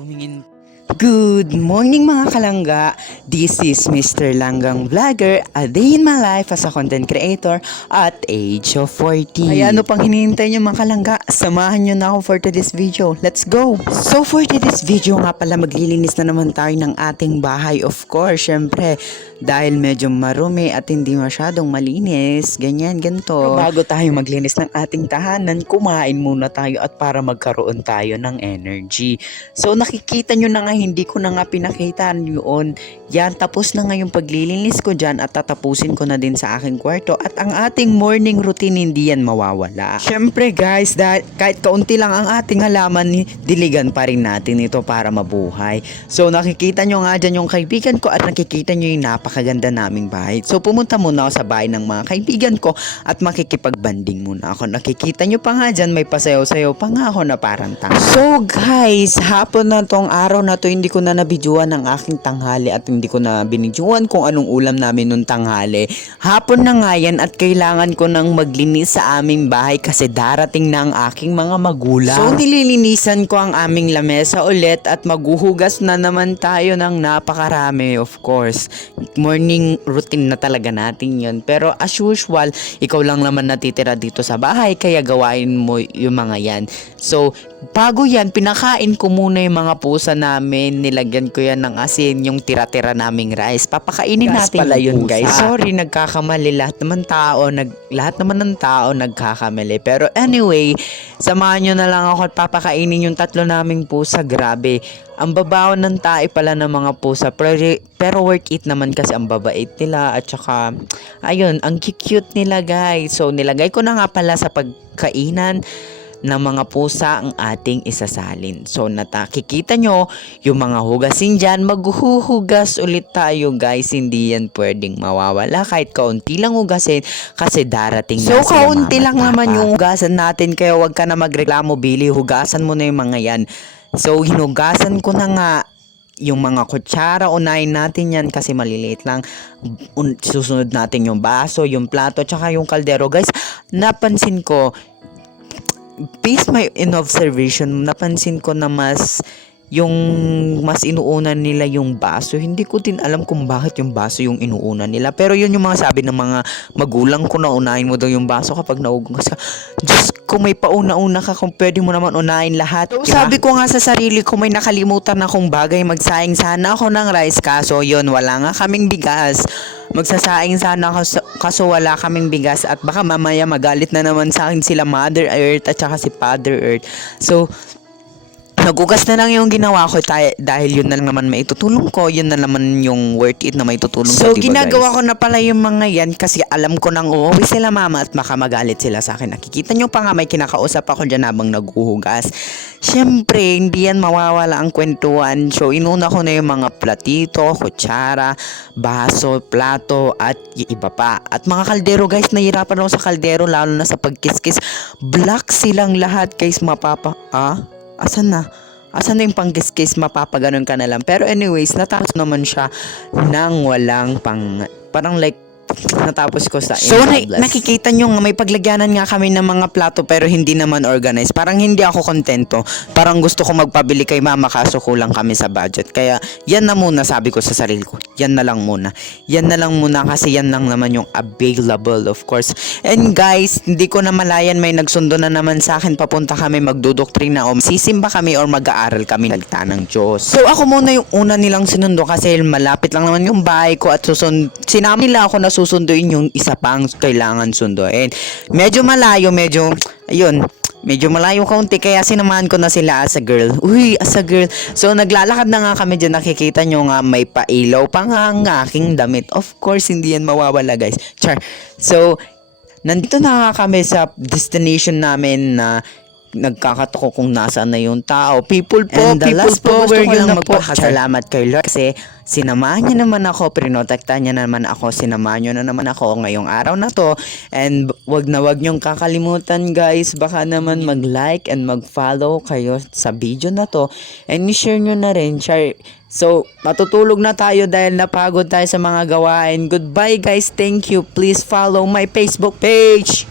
Tumingin. Good morning mga kalangga. This is Mr. Langgang Vlogger, a day in my life as a content creator at age of 40. Ay ano pang hinihintay nyo mga kalangga? Samahan nyo na ako for today's video. Let's go! So for today's video nga pala maglilinis na naman tayo ng ating bahay. Of course, syempre, dahil medyo marumi at hindi masyadong malinis, ganyan, ganito. Pero bago tayo maglinis ng ating tahanan, kumain muna tayo at para magkaroon tayo ng energy. So nakikita nyo na nga, hindi ko na nga pinakita yun. Yan, tapos na nga yung paglilinis ko dyan at tatapusin ko na din sa aking kwarto. At ang ating morning routine, hindi yan mawawala. Syempre guys, dahil kahit kaunti lang ang ating halaman, diligan pa rin natin ito para mabuhay. So nakikita nyo nga dyan yung kaibigan ko at nakikita nyo yung napakaganda naming bahay. So pumunta muna ako sa bahay ng mga kaibigan ko at makikipagbanding muna ako. Nakikita nyo pa nga dyan, may pasayaw-sayaw pa nga ako na parang tanga. So guys, hapon na tong araw na to, hindi ko na nabidyoan ang aking tanghali at hindi ko na binidyoan kung anong ulam namin nung tanghali. Hapon na nga yan at kailangan ko nang maglinis sa aming bahay kasi darating na ang aking mga magulang. So nililinisan ko ang aming lamesa ulit at maghuhugas na naman tayo ng napakarami, of course. Morning routine na talaga natin yun. Pero as usual, ikaw lang naman natitira dito sa bahay kaya gawain mo yung mga yan. So bago yan, pinakain ko muna yung mga pusa namin. Nilagyan ko yan ng asin, yung tira-tira naming rice. Papakainin natin pala yun, guys. Sorry, nagkakamali. Lahat naman ng tao nagkakamali. Pero anyway, samahan nyo na lang ako at papakainin yung tatlo naming pusa. Grabe. Ang babaw ng tae pala ng mga pusa. Pero worth it naman kasi ang babait nila. At saka, ayun, ang cute nila, guys. So, nilagay ko na nga pala sa pagkainan ng mga pusa ang ating isasalin. So nakikita nyo yung mga hugasin dyan, maghuhugas ulit tayo guys. Hindi yan pwedeng mawawala kahit kaunti lang hugasin kasi darating na sila. So kaunti lang naman yung hugasan natin kaya wag ka na magreklamo, Billy, hugasan mo na yung mga yan. So hinugasan ko na nga yung mga kutsara, unahin natin yan kasi maliliit lang. Susunod natin yung baso, yung plato, tsaka yung kaldero. Guys, napansin ko, based my observation, napansin ko na mas inuuna nila yung baso. Hindi ko din alam kung bakit yung baso yung inuuna nila. Pero yun yung mga sabi ng mga magulang ko na unahin mo daw yung baso kapag nauugas ka. Diyos ko, may pauna-una ka kung pwede mo naman unahin lahat. So, sabi ko nga sa sarili ko, may nakalimutan akong bagay. Magsayang sana ako ng rice. Kaso yun, wala nga kaming bigas. Magsasaing sana kaso wala kaming bigas at baka mamaya magalit na naman sa akin sila Mother Earth at saka si Father Earth. So nagugas na lang yung ginawa ko dahil yun na lang naman maitutulong ko, yun na naman yung worth it na maitutulong ko. So ginagawa ko na pala yung mga yan kasi alam ko nang uuwi sila mama at baka magalit sila sa akin. Nakikita nyo pa nga may kinakausap ako dyan habang naghuhugas. Siyempre, hindi yan mawawala ang kwentuhan. So inuna ko na yung mga platito, kutsara, baso, plato at iba pa. At mga kaldero guys, nahihirapan ako sa kaldero lalo na sa pagkiskis. Black silang lahat guys, Asan na yung pangkiskis? Mapapaganon ka na lang. Pero anyways, natapos naman siya nang walang parang like natapos ko sa so nakikita nyo nga may paglagyanan nga kami ng mga plato pero hindi naman organized. Parang hindi ako kontento. Parang gusto ko magpabili kay mama kaso kulang kami sa budget. Kaya yan na muna, sabi ko sa sarili ko. Yan na lang muna kasi yan lang naman yung available, of course. And guys, hindi ko na malayan, may nagsundo na naman sa akin. Papunta kami magdudoktrina o sisimba kami or mag-aaral kami salita ng Diyos. So ako muna yung una nilang sinundo kasi malapit lang naman yung bahay ko at sinama nila ako na susunduin yung isa pang kailangan sunduin. Medyo malayo kaunti kaya sinamahan ko na sila as a girl. As a girl. So naglalakad na nga kami dyan. Nakikita nyo nga may pailaw pa nga ang aking damit. Of course, hindi yan mawawala guys. So nandito na nga kami sa destination namin na nagkakatoko kung nasaan na yung tao. People po, gusto ko lang magpasalamat kay Lord kasi sinamahan niya naman ako, prinotektahan niya naman ako, sinamahan niyo na naman ako ngayong araw na to. And wag niyong kakalimutan guys, baka naman mag-like and mag-follow kayo sa video na to and i-share nyo na rin. So, matutulog na tayo dahil napagod tayo sa mga gawain. Goodbye guys, thank you. Please follow my Facebook page.